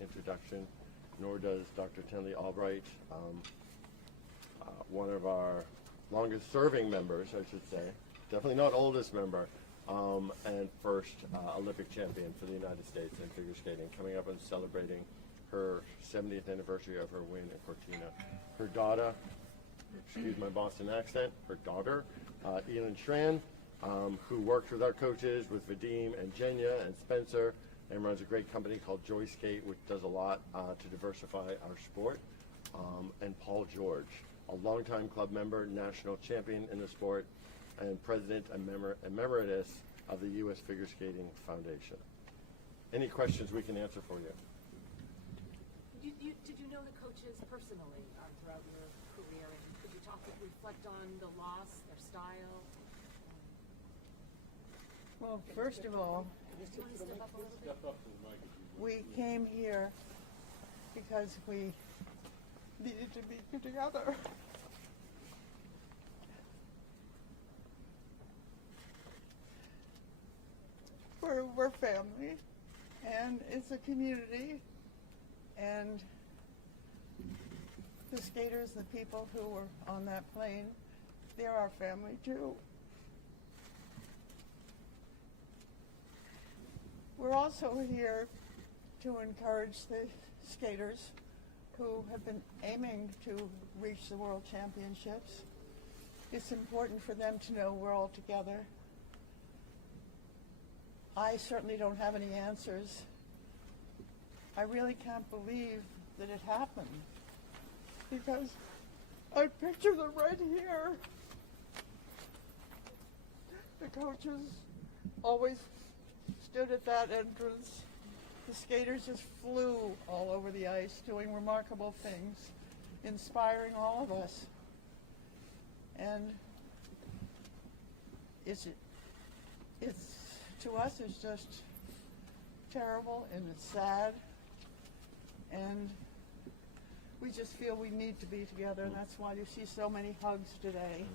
introduction, nor does Dr. Tenley Albright, one of our longest serving members, I should say, definitely not oldest member, and first Olympic champion for the United States in figure skating, coming up and celebrating her 70th anniversary of her win in Cortina. Her daughter, excuse my Boston accent, her daughter, Elin Schran, who works with our coaches, with Vadim and Jenya and Spencer, and runs a great company called Joy Skate, which does a lot to diversify our sport. And Paul George, a longtime club member, national champion in the sport, and president emeritus of the U.S. Figure Skating Foundation. Any questions we can answer for you? Did you know the coaches personally throughout your career, and could you reflect on the loss, their style? Well, first of all, we came here because we needed to be together. We're family, and it's a community, and the skaters, the people who were on that plane, they're our family too. We're also here to encourage the skaters who have been aiming to reach the World Championships. It's important for them to know we're all together. I certainly don't have any answers. I really can't believe that it happened, because I picture them right here. The coaches always stood at that entrance. The skaters just flew all over the ice, doing remarkable things, inspiring all of us. And it's to us, it's just terrible, and it's sad, and we just feel we need to be together, and that's why you see so many hugs today.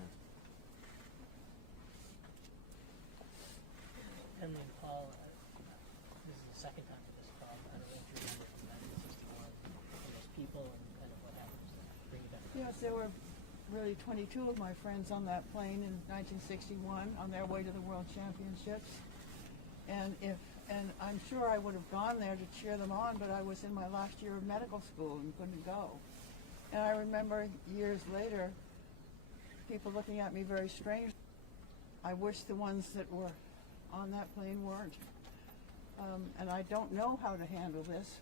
Emily and Paul, this is the second time at this club. I don't know if you remember from 1961, and those people and kind of what happens to bring you back. Yes, there were really 22 of my friends on that plane in 1961 on their way to the World Championships. And I'm sure I would have gone there to cheer them on, but I was in my last year of medical school and couldn't go. And I remember years later, people looking at me very strange. I wish the ones that were on that plane weren't. And I don't know how to handle this,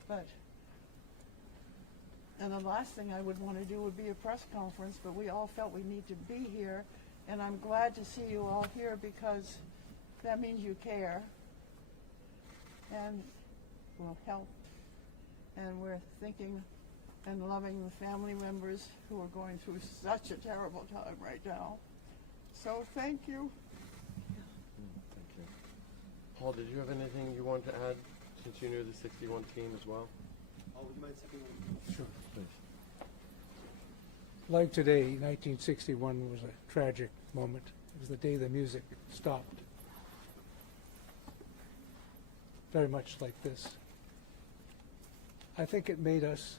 and the last thing I would want to do would be a press conference, but we all felt we need to be here, and I'm glad to see you all here because that means you care and will help. And we're thinking and loving the family members who are going through such a terrible time right now. So thank you. Thank you. Paul, did you have anything you want to add since you knew the 61 team as well? Would you mind stepping in? Sure, please. Like today, 1961 was a tragic moment. It was the day the music stopped. Very much like this. I think it made us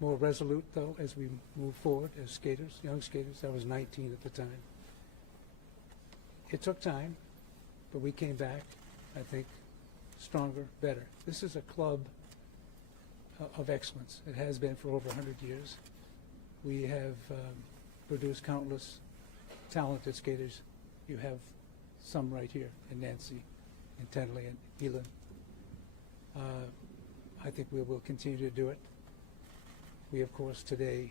more resolute, though, as we move forward as skaters, young skaters. I was 19 at the time. It took time, but we came back, I think, stronger, better. This is a club of excellence. It has been for over 100 years. We have produced countless talented skaters. You have some right here in Nancy, in Tenley, and Elin. I think we will continue to do it. We, of course, today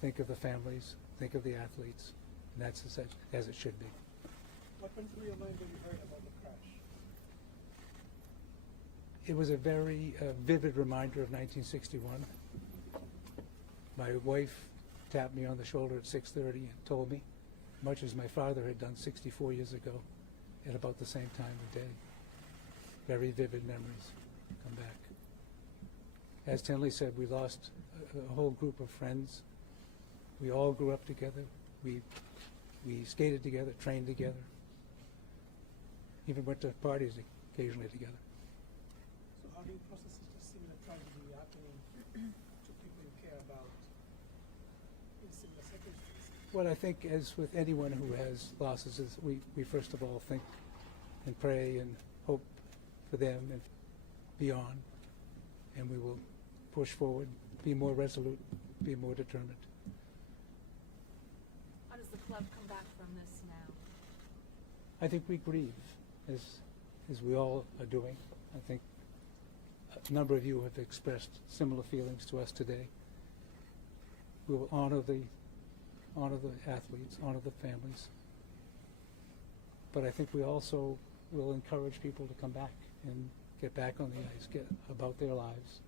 think of the families, think of the athletes, and that's as it should be. What went through your mind when you heard about the crash? It was a very vivid reminder of 1961. My wife tapped me on the shoulder at 6:30 and told me, much as my father had done 64 years ago, at about the same time of day. Very vivid memories come back. As Tenley said, we lost a whole group of friends. We all grew up together. We skated together, trained together, even went to parties occasionally together. So how do you process such a similar tragedy happening to people you care about in similar circumstances? Well, I think as with anyone who has losses, is we first of all think and pray and hope for them and beyond, and we will push forward, be more resolute, be more determined. How does the club come back from this now? I think we grieve, as we all are doing. I think a number of you have expressed similar feelings to us today. We will honor the athletes, honor the families. But I think we also will encourage people to come back and get back on the ice, get about their lives,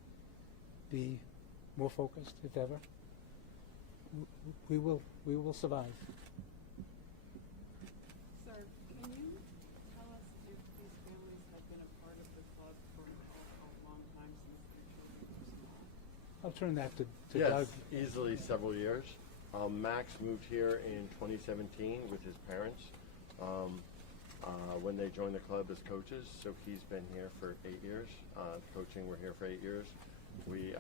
be more focused if ever. We will survive. Sir, can you tell us if these families have been a part of the club for a long time since their children were small? I'll turn that to Yes, Doug. easily several years. Max moved here in 2017 with his parents when they joined the club as coaches. So he's been here for 8 years. Coaching, we're here for 8 years. We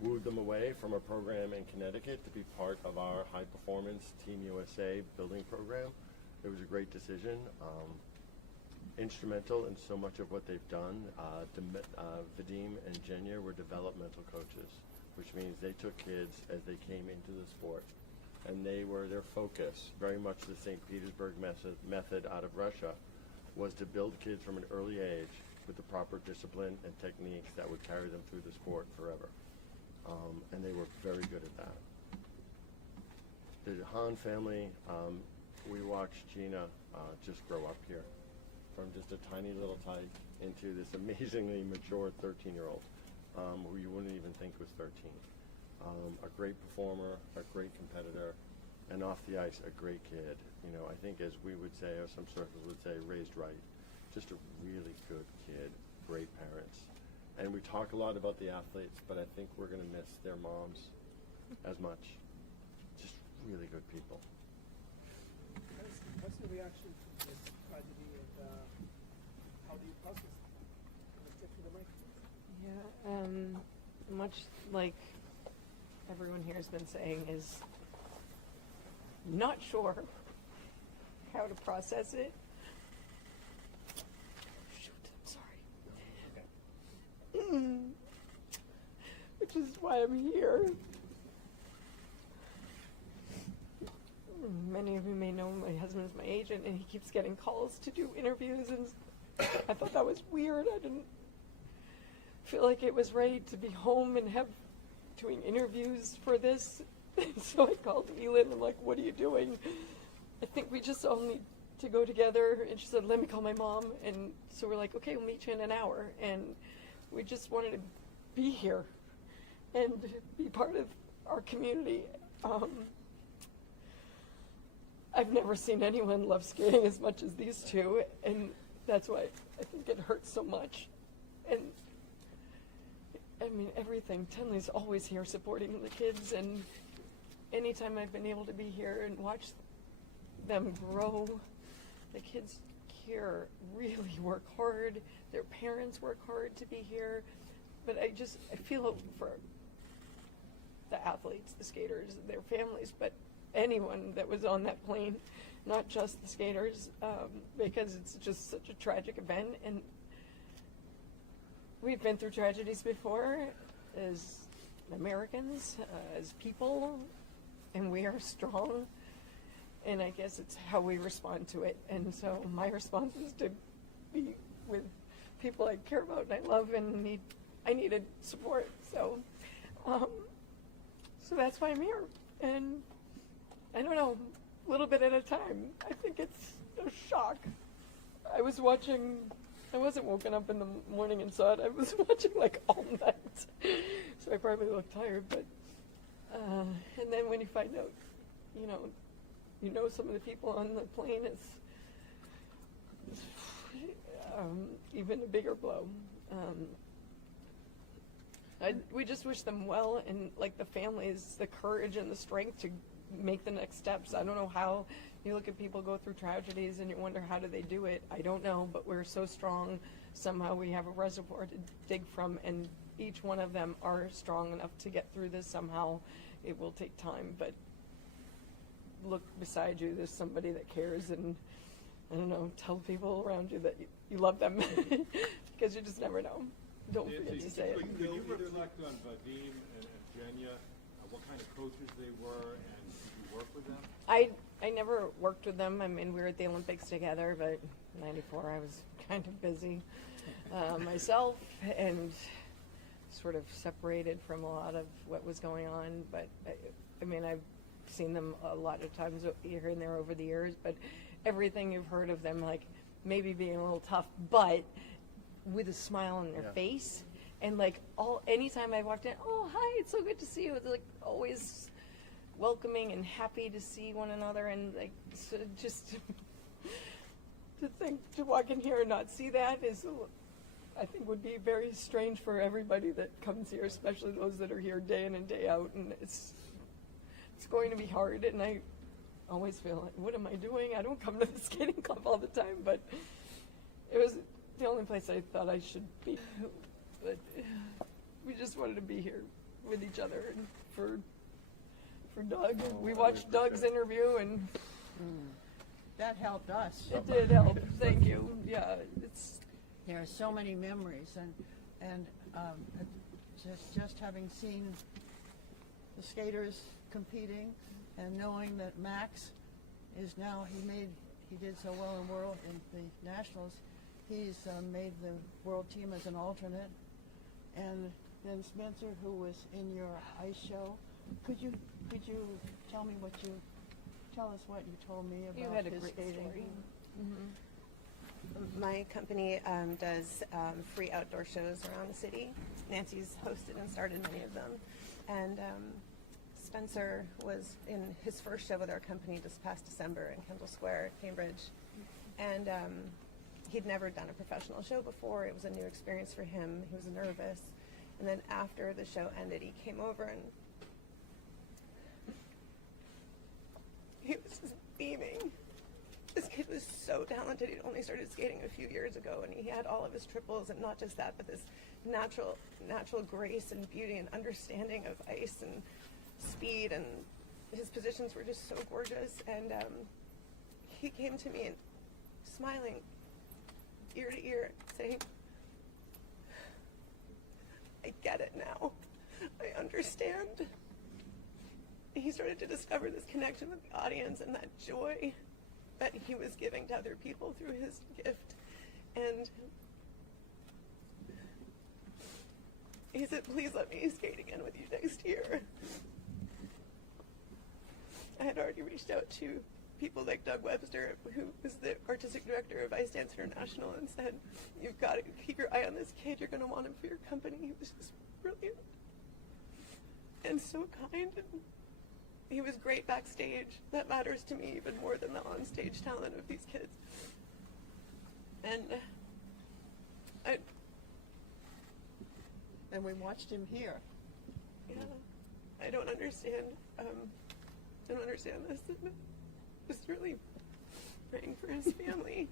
wooed them away from a program in Connecticut to be part of our high performance Team USA building program. It was a great decision. Instrumental in so much of what they've done. Vadim and Jenya were developmental coaches, which means they took kids as they came into the sport, and their focus, very much the St. Petersburg method out of Russia, was to build kids from an early age with the proper discipline and techniques that would carry them through the sport forever. And they were very good at that. The Hahn family, we watched Gina just grow up here from just a tiny little tyke into this amazingly mature 13-year-old. Who you wouldn't even think was 13. A great performer, a great competitor, and off the ice, a great kid. You know, I think as we would say, or some circles would say, raised right. Just a really good kid, great parents. And we talk a lot about the athletes, but I think we're going to miss their moms as much. Just really good people. What's your reaction to this tragedy, and how do you process it? Let's get to the microphone. Yeah, much like everyone here has been saying, is not sure how to process it. Shoot, I'm sorry. Which is why I'm here. Many of you may know my husband is my agent, and he keeps getting calls to do interviews, and I thought that was weird. I didn't feel like it was right to be home and doing interviews for this. So I called Elin. I'm like, what are you doing? I think we just all need to go together. And she said, let me call my mom. And so we're like, okay, we'll meet you in an hour. And we just wanted to be here and be part of our community. I've never seen anyone love skating as much as these two, and that's why I think it hurts so much. And I mean, everything. Tenley's always here supporting the kids, and anytime I've been able to be here and watch them grow, the kids here really work hard. Their parents work hard to be here. But I feel for the athletes, the skaters, their families, but anyone that was on that plane, not just the skaters, because it's just such a tragic event. And we've been through tragedies before as Americans, as people, and we are strong. And I guess it's how we respond to it. And so my response is to be with people I care about and I love and I needed support. So, so that's why I'm here. And I don't know, a little bit at a time. I think it's a shock. I wasn't woken up in the morning and saw it. I was watching like all night. So I probably look tired, but, and then when you find out, you know some of the people on the plane, it's even a bigger blow. We just wish them well, and like the families, the courage and the strength to make the next steps. I don't know how. You look at people go through tragedies and you wonder, how do they do it? I don't know, but we're so strong. Somehow we have a reservoir to dig from and each one of them are strong enough to get through this somehow. It will take time, but look beside you. There's somebody that cares, and I don't know, tell people around you that you love them because you just never know. Don't forget to say it. Could you reflect on Vadim and Jenya, what kind of coaches they were, and did you work with them? I never worked with them. I mean, we were at the Olympics together, but in '94 I was kind of busy myself and sort of separated from a lot of what was going on. But I mean, I've seen them a lot of times here and there over the years, but everything you've heard of them, like maybe being a little tough, but with a smile on their face, and like anytime I walked in, oh hi, it's so good to see you. It's like always welcoming and happy to see one another, and like so just to walk in here and not see that is, I think, would be very strange for everybody that comes here, especially those that are here day in and day out, and it's going to be hard. And I always feel like, what am I doing? I don't come to the skating club all the time, but it was the only place I thought I should be. But we just wanted to be here with each other, and for Doug. We watched Doug's interview, and That helped us. it did help. Thank you. Yeah, it's There are so many memories, and just having seen the skaters competing, and knowing that Max is now, he did so well in the nationals. He's made the world team as an alternate, and then Spencer, who was in your ice show. Could you tell us what you told me about you had a his great skating? story. My company does free outdoor shows around the city. Nancy's hosted and started many of them. And Spencer was in his first show with our company this past December in Kendall Square, Cambridge. And he'd never done a professional show before. It was a new experience for him. He was nervous. And then after the show ended, he came over and he was just beaming. This kid was so talented. He'd only started skating a few years ago, and he had all of his triples, and not just that, but this natural grace and beauty and understanding of ice and speed, and his positions were just so gorgeous. And he came to me and smiling ear to ear, saying, I get it now. I understand. He started to discover this connection with the audience and that joy that he was giving to other people through his gift. And he said, please let me skate again with you next year. I had already reached out to people like Doug Webster, who was the artistic director of Ice Dance International, and said, you've got to keep your eye on this kid. You're going to want him for your company. He was just brilliant and so kind. And he was great backstage. That matters to me even more than the on-stage talent of these kids. And And we watched him here. yeah, I don't understand. I don't understand this. Just really praying for his family.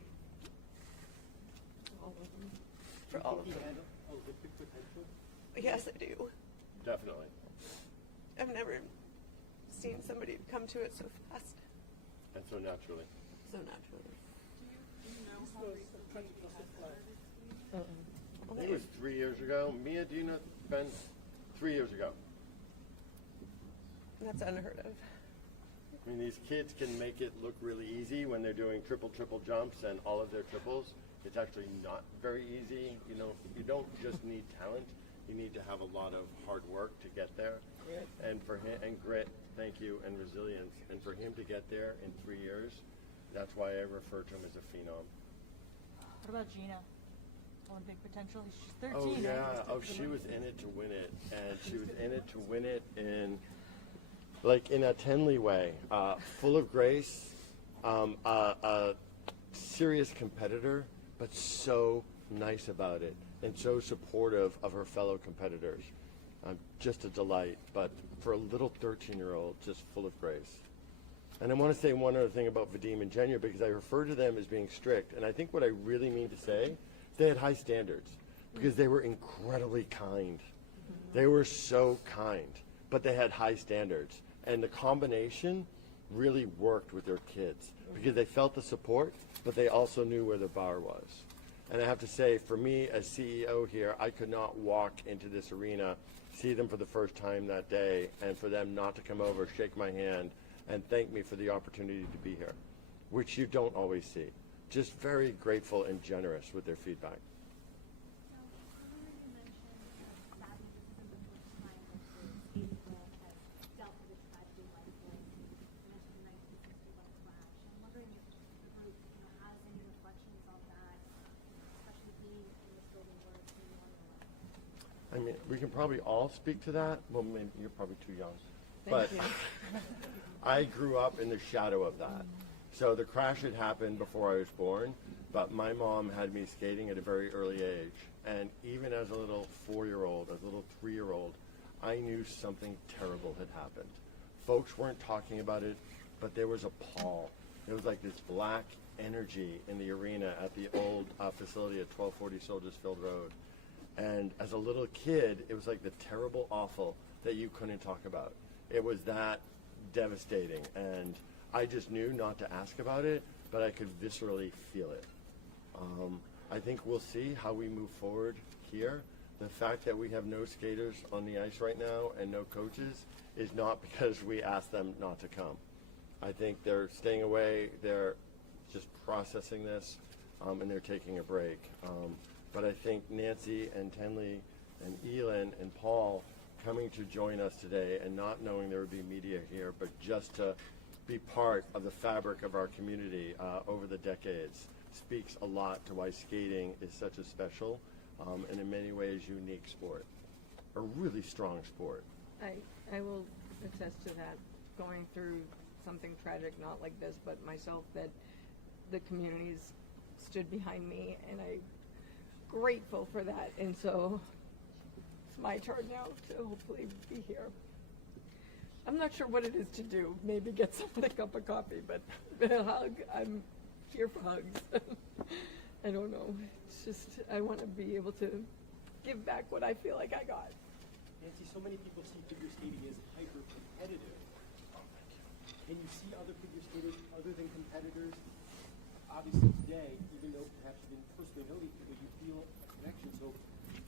All of them. For all of them. Olympic potential? Yes, I do. Definitely. I've never seen somebody come to it so fast, And so naturally. so naturally. Do you know how recently he had started? I think it was 3 years ago. Mia, do you know Ben? 3 years ago. That's unheard of. I mean, these kids can make it look really easy when they're doing triple jumps and all of their triples. It's actually not very easy. You know, you don't just need talent. You need to have a lot of hard work to get there. Grit. And for him, and grit, thank you, and resilience. And for him to get there in 3 years, that's why I refer to him as a phenom. What about Gina? Olympic potential? She's 13. Oh right? yeah. Oh, she was in it to win it, and she was in it to win it in, like, in a Tenley way, full of grace, a serious competitor, but so nice about it, and so supportive of her fellow competitors. Just a delight, but for a little 13-year-old, just full of grace. And I want to say one other thing about Vadim and Jenya, because I refer to them as being strict, and I think what I really mean to say, they had high standards. because they were incredibly kind. They were so kind, but they had high standards. And the combination really worked with their kids because they felt the support, but they also knew where the bar was. And I have to say, for me as CEO here, I could not walk into this arena, see them for the first time that day, and for them not to come over, shake my hand, and thank me for the opportunity to be here, which you don't always see. Just very grateful and generous with their feedback. So earlier you mentioned sadly this isn't the first time that the skating world has dealt with a tragedy like this. You mentioned the 1961 crash. I'm wondering if the group has any reflections on that, especially being in this building where it's been memorialized. I mean, we can probably all speak to that. Well, maybe you're probably too young. But I grew up in the shadow of that. So the crash had happened before I was born, but my mom had me skating at a very early age. And even as a little 4-year-old, as a little 3-year-old, I knew something terrible had happened. Folks weren't talking about it, but there was a pall. There was like this black energy in the arena at the old facility at 1240 Soldiers Field Road. And as a little kid, it was like the terrible awful that you couldn't talk about. It was that devastating. And I just knew not to ask about it, but I could viscerally feel it. I think we'll see how we move forward here. The fact that we have no skaters on the ice right now and no coaches is not because we asked them not to come. I think they're staying away, they're just processing this, and they're taking a break. But I think Nancy and Tenley and Elin and Paul coming to join us today and not knowing there would be media here, but just to be part of the fabric of our community over the decades speaks a lot to why skating is such a special and in many ways unique sport, a really strong sport. I will attest to that, going through something tragic, not like this, but myself, that the communities stood behind me, and I'm grateful for that. And so it's my turn now to hopefully be here. I'm not sure what it is to do. Maybe get someone a cup of coffee, but a hug. I'm here for hugs. I don't know. It's just I want to be able to give back what I feel like I got. Nancy, so many people see figure skating as hyper-competitive. Can you see other figure skaters other than competitors? Obviously today, even though perhaps you didn't personally know these people, you feel a connection. So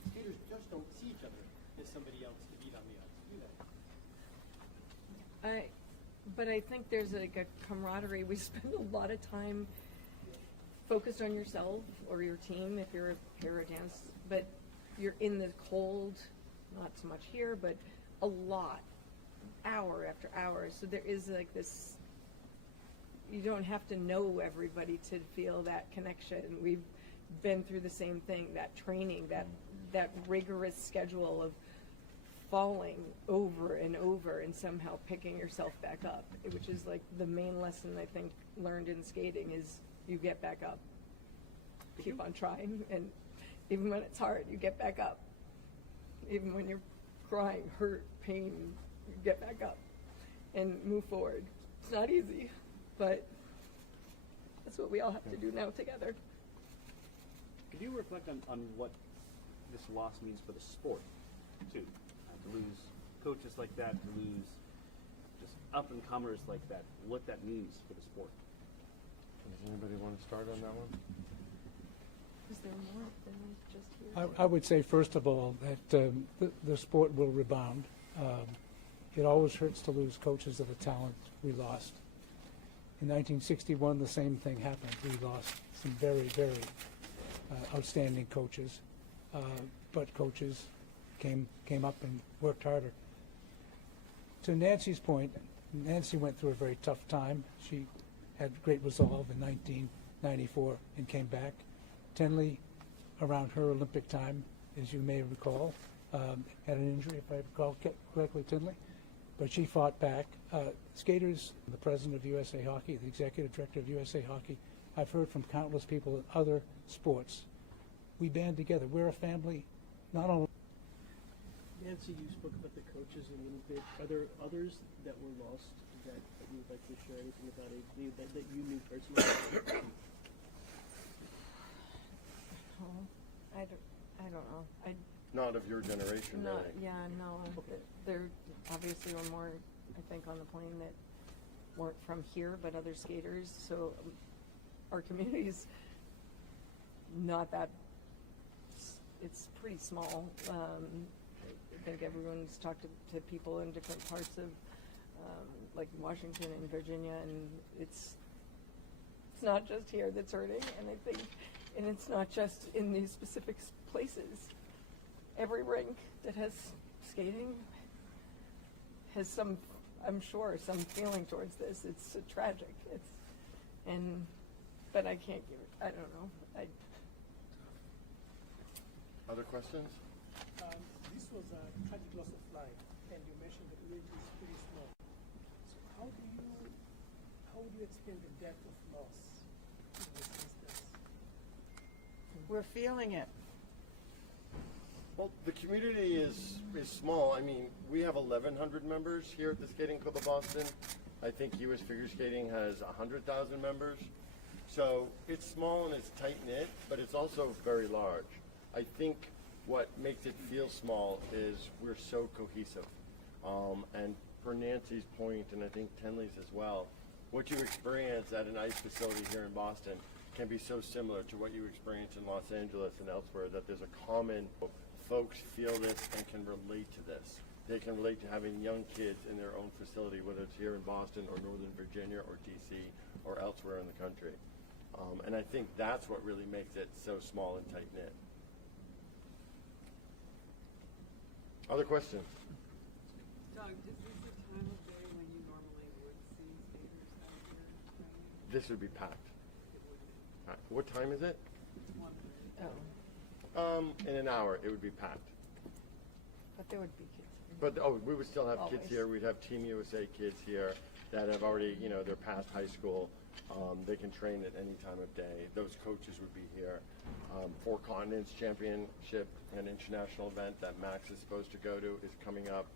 skaters just don't see each other as somebody else to beat on the ice, do they? But I think there's like a camaraderie. We spend a lot of time focused on yourself or your team if you're a para dance, but you're in the cold, not so much here, but a lot, hour after hour. So there is like this, you don't have to know everybody to feel that connection. We've been through the same thing, that training, that rigorous schedule of falling over and over and somehow picking yourself back up, which is like the main lesson I think learned in skating is you get back up. Keep on trying, and even when it's hard, you get back up. Even when you're crying, hurt, pain, you get back up and move forward. It's not easy, but that's what we all have to do now together. Could you reflect on what this loss means for the sport, too? To lose coaches like that, to lose just up-and-comers like that, what that means for the sport. Does anybody want to start on that one? Is there more than just here? I would say, first of all, that the sport will rebound. It always hurts to lose coaches of the talent we lost. In 1961, the same thing happened. We lost some very, very outstanding coaches, but coaches came up and worked harder. To Nancy's point, Nancy went through a very tough time. She had great resolve in 1994 and came back. Tenley, around her Olympic time, as you may recall, had an injury, if I recall correctly, Tenley, but she fought back. Skaters, the president of USA Hockey, the executive director of USA Hockey, I've heard from countless people in other sports. We band together. We're a family, not only. Nancy, you spoke about the coaches a little bit. Are there others that were lost that you would like to share anything about that you knew personally? I don't know. Not of your generation, Not, really. yeah, no. There obviously were more, I think, on the plane that weren't from here, but other skaters. So our community's not that. It's pretty small. I think everyone's talked to people in different parts of, like Washington and Virginia, and it's not just here that's hurting. And I think, and it's not just in these specific places. Every rink that has skating has some, I'm sure, some feeling towards this. It's tragic. But I can't give it, I don't know. Other questions? This was a tragic loss of life, and you mentioned the community is pretty small. So how would you explain the depth of loss in this instance? We're feeling it. Well, the community is small. I mean, we have 1,100 members here at the Skating Club of Boston. I think US Figure Skating has 100,000 members. So it's small and it's tight-knit, but it's also very large. I think what makes it feel small is we're so cohesive. And for Nancy's point, and I think Tenley's as well, what you experience at an ice facility here in Boston can be so similar to what you experience in Los Angeles and elsewhere, that there's a common, folks feel this and can relate to this. They can relate to having young kids in their own facility, whether it's here in Boston or Northern Virginia or DC or elsewhere in the country. And I think that's what really makes it so small and tight-knit. Other questions? Doug, is this the time of day when you normally would see skaters out here training? This would be packed. It would be Packed. What time is it? 1:30. In an hour, it would be packed. But there would be kids. But we would still have kids Always. here. We'd have Team USA kids here that have already, they're past high school. They can train at any time of day. Those coaches would be here. Four Continents Championship, an international event that Max is supposed to go to, is coming up.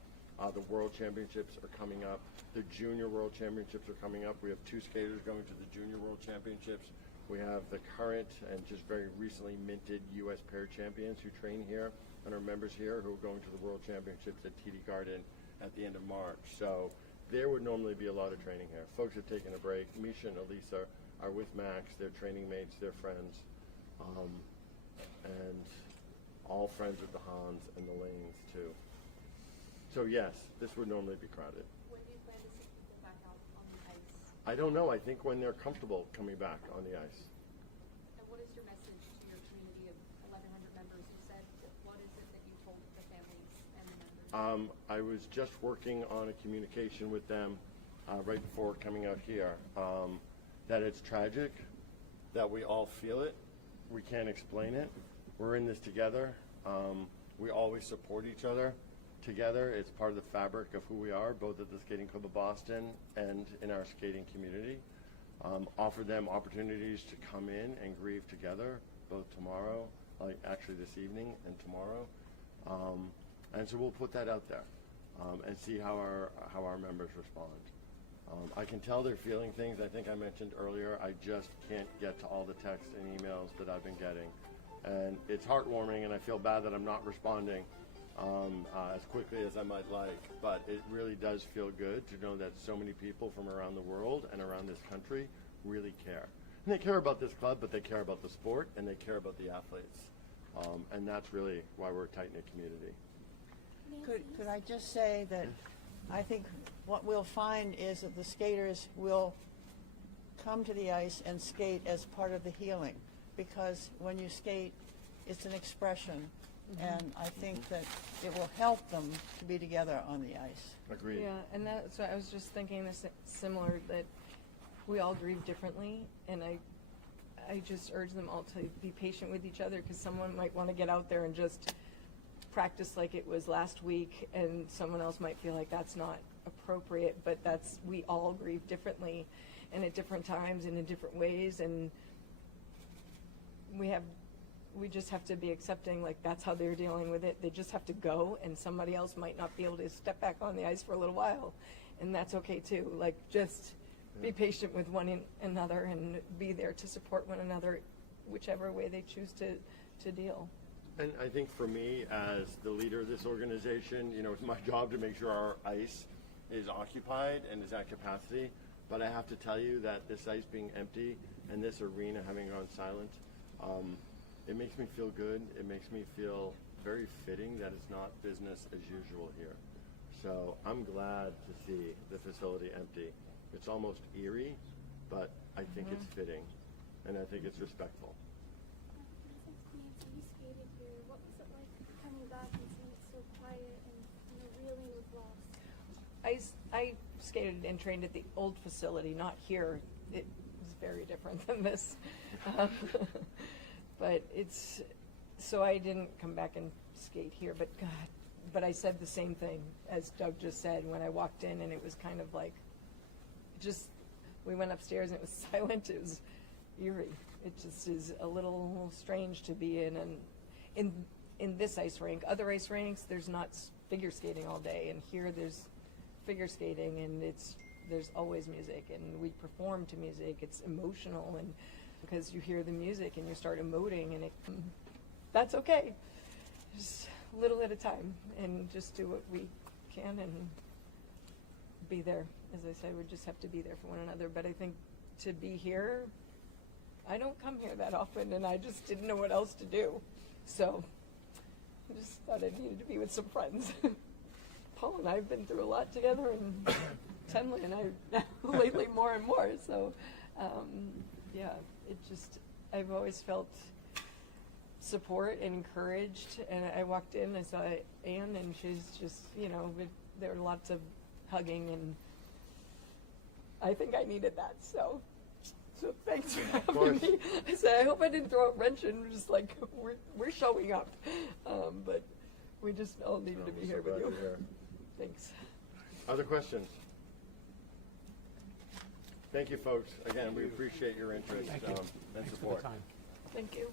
The World Championships are coming up. The Junior World Championships are coming up. We have 2 skaters going to the Junior World Championships. We have the current and just very recently minted U.S. pair champions who train here and are members here who are going to the World Championships at TD Garden at the end of March. So there would normally be a lot of training here. Folks have taken a break. Misha and Elisa are with Max. They're training mates. They're friends. And all friends with the Hans and the Lanes, too. So, yes, this would normally be crowded. When do you plan to see people back out on the ice? I don't know. I think when they're comfortable coming back on the ice. And what is your message to your community of 1,100 members? You said, what is it that you told the families and the members? I was just working on a communication with them right before coming out here, that it's tragic, that we all feel it. We can't explain it. We're in this together. We always support each other together. It's part of the fabric of who we are, both at the Skating Club of Boston and in our skating community. Offer them opportunities to come in and grieve together, both tomorrow, like actually this evening and tomorrow. And so we'll put that out there and see how our members respond. I can tell they're feeling things. I think I mentioned earlier, I just can't get to all the texts and emails that I've been getting. And it's heartwarming, and I feel bad that I'm not responding as quickly as I might like. But it really does feel good to know that so many people from around the world and around this country really care. And they care about this club, but they care about the sport, and they care about the athletes. And that's really why we're a tight-knit community. Could I just say that I think what we'll find is that the skaters will come to the ice and skate as part of the healing, because when you skate, it's an expression, and I think that it will help them to be together on the ice. Agreed. Yeah, and that's what I was just thinking, this similar, that we all grieve differently, and I just urge them all to be patient with each other, because someone might want to get out there and just practice like it was last week, and someone else might feel like that's not appropriate, but we all grieve differently and at different times and in different ways, and we just have to be accepting, like, that's how they're dealing with it. They just have to go, and somebody else might not be able to step back on the ice for a little while, and that's okay too. Like, just be patient with one another and be there to support one another whichever way they choose to deal. And I think for me, as the leader of this organization, you know, it's my job to make sure our ice is occupied and is at capacity. But I have to tell you that this ice being empty and this arena having gone silent, it makes me feel good. It makes me feel very fitting that it's not business as usual here. So I'm glad to see the facility empty. It's almost eerie, but I think it's fitting, and I think it's respectful. Since Nancy, you skated here, what was it like coming back and seeing it so quiet and, you know, reeling with loss? I skated and trained at the old facility, not here. It was very different than this. But it's, so I didn't come back and skate here, but God, but I said the same thing as Doug just said when I walked in, and it was kind of like, just, we went upstairs and it was silent. It was eerie. It just is a little strange to be in this ice rink. Other ice rinks, there's not figure skating all day, and here there's figure skating, and there's always music, and we perform to music. It's emotional, and because you hear the music and you start emoting, and that's okay. Just a little at a time, and just do what we can and be there. As I said, we just have to be there for one another. But I think to be here, I don't come here that often, and I just didn't know what else to do. So I just thought I needed to be with some friends. Paul and I have been through a lot together, and Tenley and I lately more and more. So yeah, it just, I've always felt support and encouraged. And I walked in, I saw Anne, and she's just, you know, there were lots of hugging, and I think I needed that. So thanks for having me. I said, I hope I didn't throw a wrench in. Just like, we're showing up. But we just all needed to be here with you. Thanks. Other questions? Thank you, folks. Again, we appreciate your interest and support. Thank you.